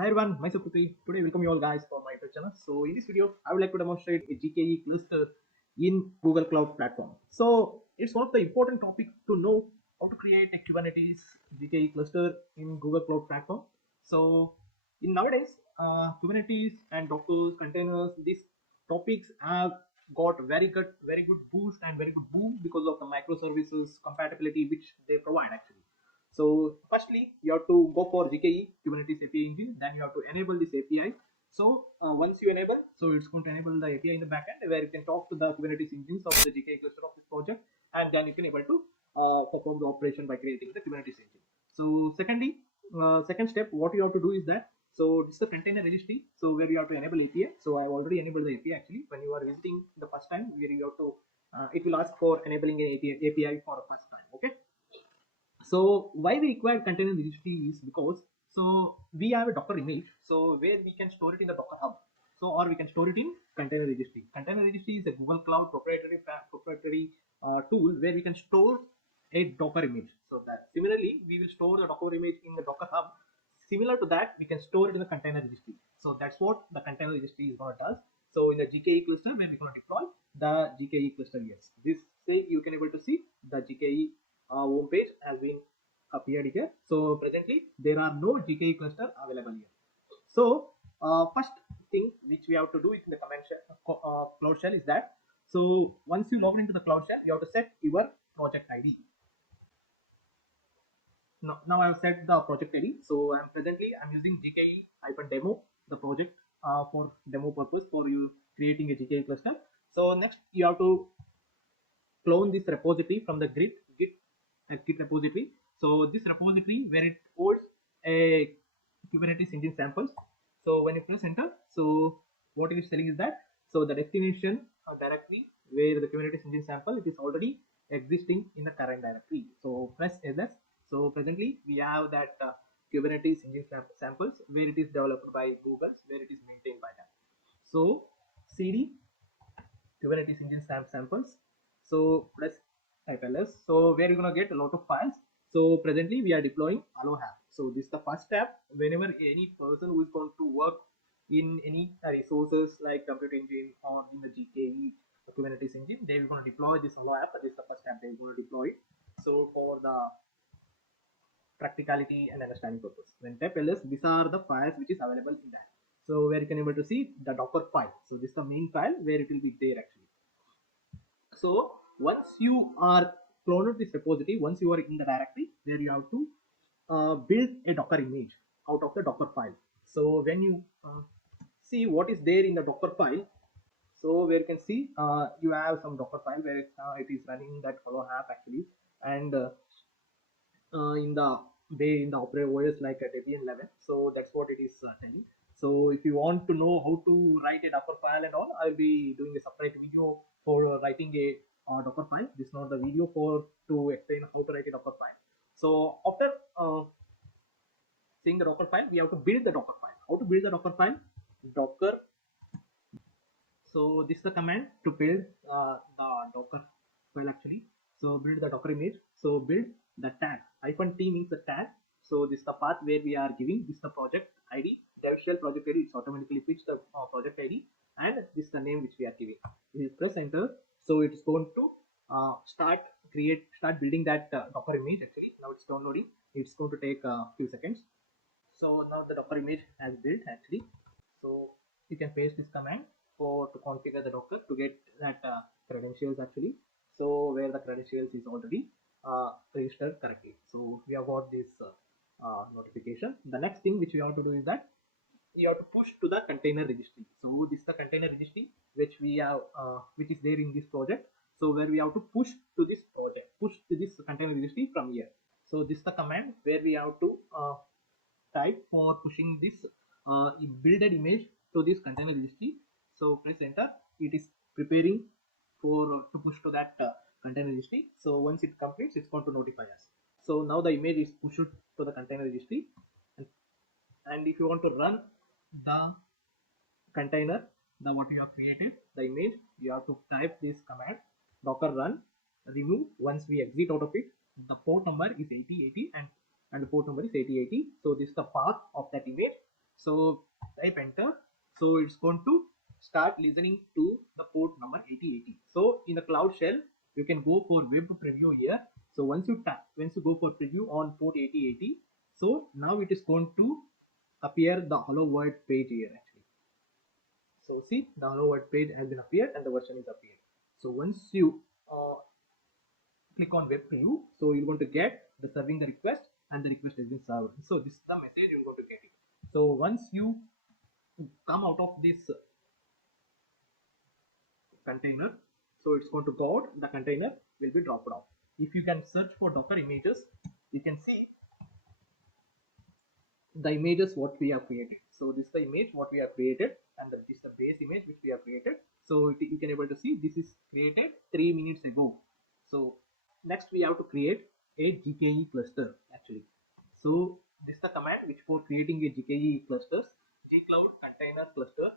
Hi everyone, myself Prithvi. Today welcome you all guys for my YouTube channel. So in this video, I would like to demonstrate a GKE cluster in Google Cloud Platform. So it's one of the important topic to know how to create a Kubernetes GKE cluster in Google Cloud Platform. So in nowadays, Kubernetes and Docker containers, these topics have got very good boost and very good boom because of the microservices compatibility which they provide actually. So firstly, you have to go for GKE Kubernetes API engine. Then you have to enable this API. So once you enable, so it's going to enable the API in the backend where you can talk to the Kubernetes engines of the GKE cluster of this project, and then you can able to perform the operation by creating the Kubernetes engine. So secondly, second step, what you have to do is that. So this is the container registry. So where you have to enable API. So I have already enabled the API actually. When you are visiting the first time, where you have to, it will ask for enabling an API for the first time. Okay. So why we require container registry is because so we have a Docker image, so where we can store it in the Docker Hub, so or we can store it in container registry. Container registry is a Google Cloud proprietary tool where we can store a Docker image. So that similarly we will store the Docker image in the Docker Hub. Similar to that, we can store it in the container registry. So that's what the container registry is going to does. So in the GKE cluster, where we're going to deploy the GKE cluster, yes, this say you can able to see the GKE home page has been appeared here. So presently there are no GKE cluster available here. So first thing which we have to do in the command shell, cloud shell is that. So once you log into the cloud shell, you have to set your project ID. Now I have set the project ID. So I'm using GKE-demo, the project for demo purpose for you creating a GKE cluster. So next you have to clone this repository from the Git repository. So this repository where it holds a Kubernetes engine samples. So when you press enter, so what it is telling is that so the destination directory where the Kubernetes engine sample, it is already existing in the current directory. So press ls. So presently we have that Kubernetes engine samples where it is developed by Google, where it is maintained by them. So cd Kubernetes engine samples. So let's type ls. So where you're gonna get a lot of files. So presently we are deploying Aloha. So this is the first step. Whenever any person who is going to work in any resources like Compute Engine or in the GKE Kubernetes engine, they are going to deploy this Aloha app. This is the first step they are going to deploy it. So for the practicality and understanding purpose, when type ls, these are the files which is available in that. So where you can able to see the Docker file. So this is the main file where it will be there actually. So once you are cloned this repository, once you are in the directory, where you have to build a Docker image out of the Docker file. So when you see what is there in the Docker file, so where you can see you have some Docker file where it is running that follow app actually, and in the way in the operator OS like a Debian 11. So that's what it is telling. So if you want to know how to write a Docker file and all, I'll be doing a separate video for writing a Docker file. This is not the video for to explain how to write a Docker file. So after seeing the Docker file, we have to build the Docker file. How to build the Docker file? Docker. So this is the command to build the Docker file actually. So build the Docker image. So build the tag. -t means the tag. So this is the path where we are giving. This is the project ID. Dev shell project ID. It's automatically fetch the project ID, and this is the name which we are giving. You press enter. So it's going to start building that Docker image actually. Now it's downloading. It's going to take a few seconds. So now the Docker image has built actually. So you can paste this command for to configure the Docker to get that credentials actually. So where the credentials is already registered correctly. So we have got this notification. The next thing which we have to do is that you have to push to the container registry. So this is the container registry which we have which is there in this project. So where we have to push to this project, push to this container registry from here. So this is the command where we have to type for pushing this builded image to this container registry. So press enter. It is preparing for to push to that container registry. So once it completes, it's going to notify us. So now the image is pushed to the container registry, and if you want to run the container, the what you have created, the image, you have to type this command docker run remove. Once we exit out of it, the port number is 8080 and the port number is 8080. So this is the path of that image. So type enter. So it's going to start listening to the port number 8080. So in the cloud shell you can go for web preview here. So once you go for preview on port 8080, so now it is going to appear the hello world page here actually. So see, the hello world page has been appeared and the version is appeared. So once you click on web preview, so you're going to get the serving the request and the request has been served. So this is the message you're going to get it. So once you come out of this container, so it's going to go out, the container will be dropped off. If you can search for Docker images, you can see the images what we have created. So this is the image what we have created, and this is the base image which we have created. So you can able to see this is created 3 minutes ago. So next we have to create a GKE cluster actually. So this is the command which for creating a GKE clusters, gcloud container cluster,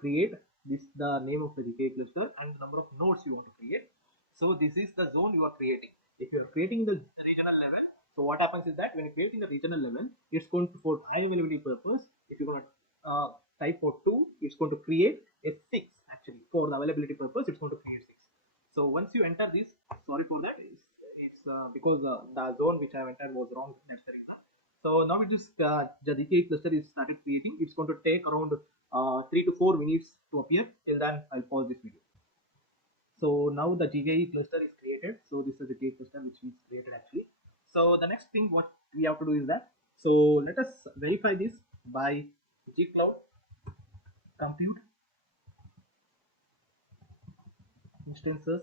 create this the name of the GKE cluster and the number of nodes you want to create. So this is the zone you are creating. If you are creating the regional level, so what happens is that when you create in the regional level, it's going to, for high availability purpose, if you're going to type for 2, it's going to create a 6 actually. For the availability purpose, it's going to create 6. So once you enter this, sorry for that, it's because the zone which I have entered was wrong, that's the reason. So now it is the DK cluster is started creating. It's going to take around 3 to 4 minutes to appear. Till then, I'll pause this video. So now the GKE cluster is created. So this is the GKE cluster which is created actually. So the next thing what we have to do is that, so let us verify this by gcloud compute instances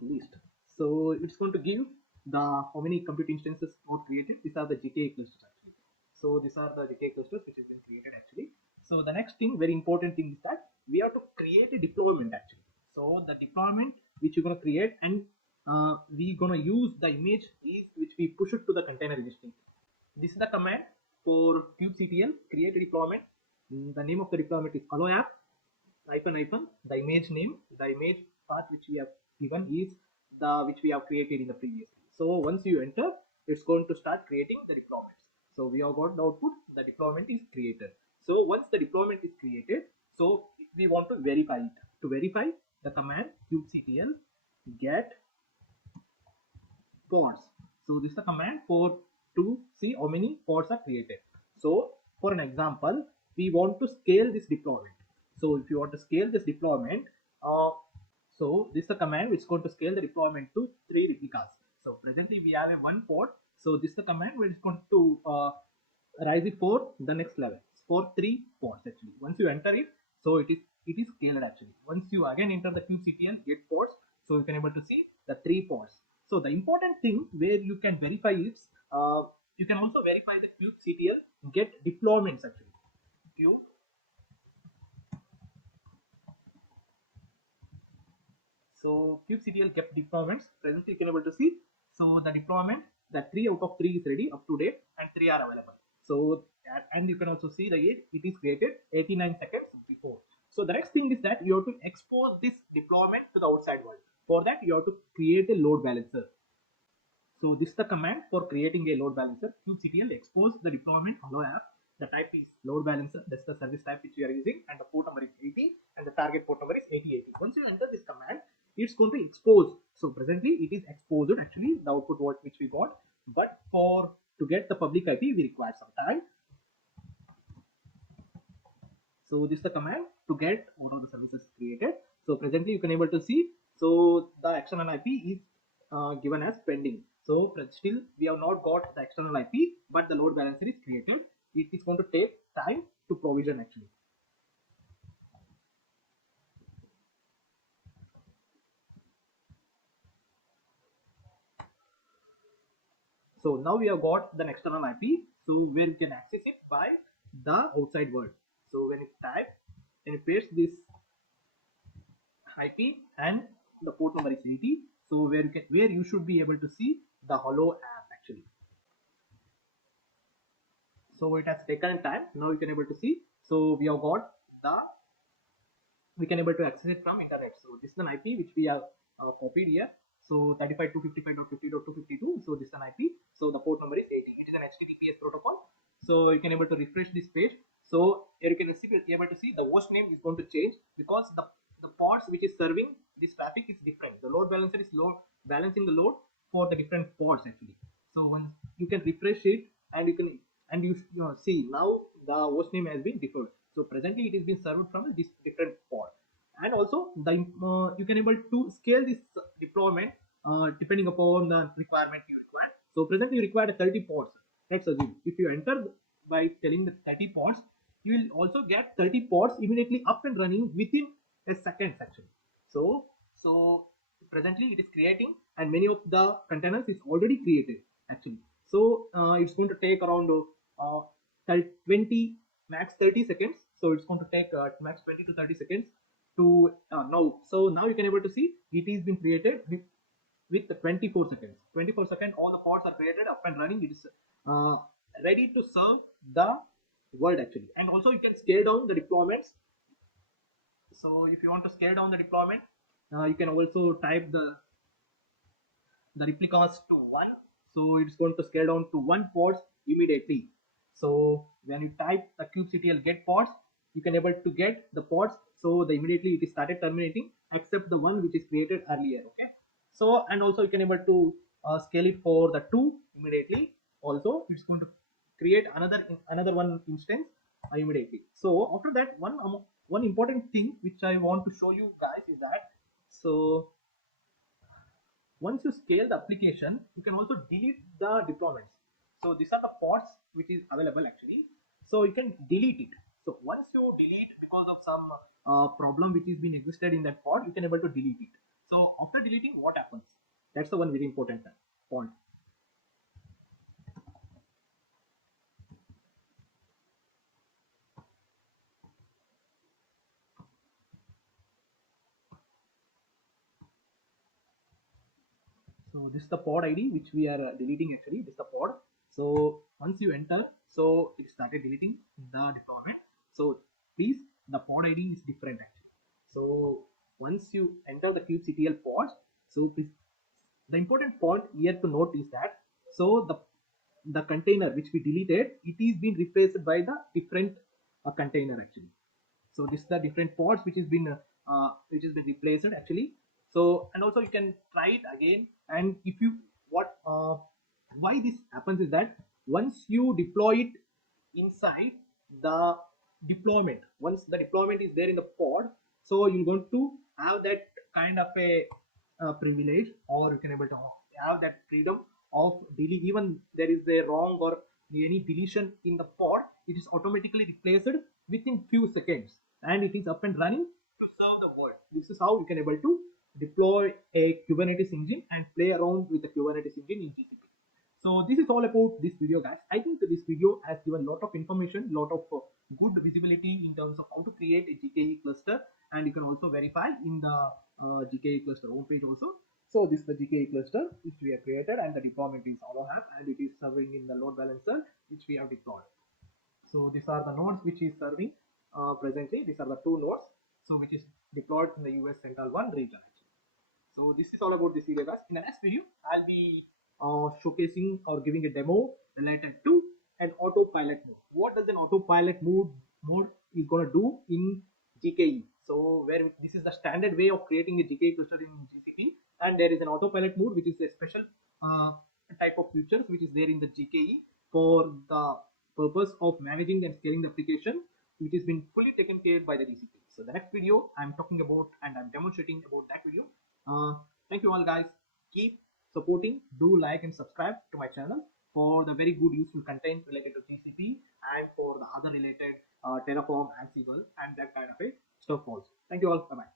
list. So it's going to give the how many compute instances got created. These are the GKE clusters actually. So these are the GKE clusters which has been created actually. So the next thing, very important thing is that we have to create a deployment actually. So the deployment which you're gonna create, and we're gonna use the image is which we push it to the container registry. This is the command for kubectl create a deployment. The name of the deployment is hello app hyphen the image name, the image path which we have given is the which we have created in the previous. So once you enter, it's going to start creating the deployments. So we have got the output, the deployment is created. So once the deployment is created, so we want to verify it. To verify, the command kubectl get pods. So this is the command for to see how many pods are created. So for an example, we want to scale this deployment. So if you want to scale this deployment, so this is the command which is going to scale the deployment to 3 replicas. So presently we have a 1 pod. So this is the command which is going to rise it for the next level for 3 pods actually. Once you enter it, so it is scaled actually. Once you again enter the kubectl get pods, so you can able to see the 3 pods. So the important thing where you can verify is you can also verify the kubectl get deployments actually. Cube So kubectl kept deployments. Presently you can able to see. So the deployment, the 3 out of 3 is ready up to date and 3 are available. So and you can also see the it is created 89 seconds before. So the next thing is that you have to expose this deployment to the outside world. For that you have to create a load balancer. So this is the command for creating a load balancer. kubectl expose the deployment hello app. The type is load balancer. That's the service type which we are using, and the port number is 80 and the target port number is 8080. Once you enter this command, it's going to expose. So presently it is exposed actually the output what which we got, but for to get the public IP we require some time. So this is the command to get what are the services created. So presently you can able to see. So the external IP is given as pending. So still we have not got the external IP, but the load balancer is created. It is going to take time to provision actually. So now we have got the external IP. So where you can access it by the outside world. So when you type and you paste this IP and the port number is 80. So where you should be able to see the hello app actually. So it has taken time. Now you can able to see. So we have got the we can able to access it from internet. So this is an IP which we have copied here. So 35.255.50.252. So this is an IP. So the port number is 80. It is an HTTPS protocol. So you can able to refresh this page. So here you can able to see the host name is going to change because the pods which is serving this traffic is different. The load balancer is load balancing the load for the different pods actually. So when you can refresh it, and you know, see now the host name has been deferred. So presently it is being served from this different pod. And also the you can able to scale this deployment depending upon the requirement you require. So presently you require 30 pods. Let's assume if you enter by telling the 30 pods, you will also get 30 pods immediately up and running within a second actually. So presently it is creating, and many of the containers is already created actually. So it's going to take around 20 max 30 seconds. So it's going to take max 20 to 30 seconds to now. So now you can able to see it is been created with the 24 seconds. 24 seconds, all the pods are created up and running. It is uh, ready to serve the world actually. And also you can scale down the deployments. So if you want to scale down the deployment, you can also type the replicas to 1. So it's going to scale down to 1 pods immediately. So when you type the kubectl get pods, you can able to get the pods. So the immediately it is started terminating except the one which is created earlier. Okay. So and also you can able to scale it for the 2 immediately. Also it's going to create another one instance immediately. So after that, one important thing which I want to show you guys is that, so once you scale the application, you can also delete the deployments. So these are the pods which is available actually. So you can delete it. So once you delete because of some problem which is been existed in that pod, you can able to delete it. So after deleting, what happens? That's the one very important point. So this is the pod ID which we are deleting actually. This is the pod. So once you enter, so it started deleting the deployment. So please, the pod ID is different actually. So once you enter the kubectl pods, so please, the important point here to note is that, so the container which we deleted, it is being replaced by the different container actually. So this is the different pods which has been replaced actually. So and also you can try it again. And if you what why this happens is that once you deploy it inside the deployment, once the deployment is there in the pod, so you're going to have that kind of a privilege, or you can able to have that freedom of delete. Even there is a wrong or any deletion in the pod, it is automatically replaced within few seconds, and it is up and running to serve the world. This is how you can able to deploy a Kubernetes engine and play around with the Kubernetes engine in GCP. So this is all about this video, guys. I think this video has given a lot of information, lot of good visibility in terms of how to create a GKE cluster, and you can also verify in the GKE cluster homepage also. So this is the GKE cluster which we have created, and the deployment is all have, and it is serving in the load balancer which we have deployed. So these are the nodes which is serving presently. These are the 2 nodes, so which is deployed in the US Central 1 region. So this is all about this video, guys. In the next video, I'll be showcasing or giving a demo related to an autopilot mode. What does an autopilot mode is gonna do in GKE? So where this is the standard way of creating a GKE cluster in GCP, and there is an autopilot mode which is a special uh, type of features which is there in the GKE for the purpose of managing and scaling the application, which has been fully taken care by the GCP. So the next video I'm talking about and I'm demonstrating about that video. Thank you all, guys. Keep supporting. Do like and subscribe to my channel for the very good useful content related to GCP and for the other related Terraform, Ansible, and that kind of a stuff also. Thank you all. Bye bye.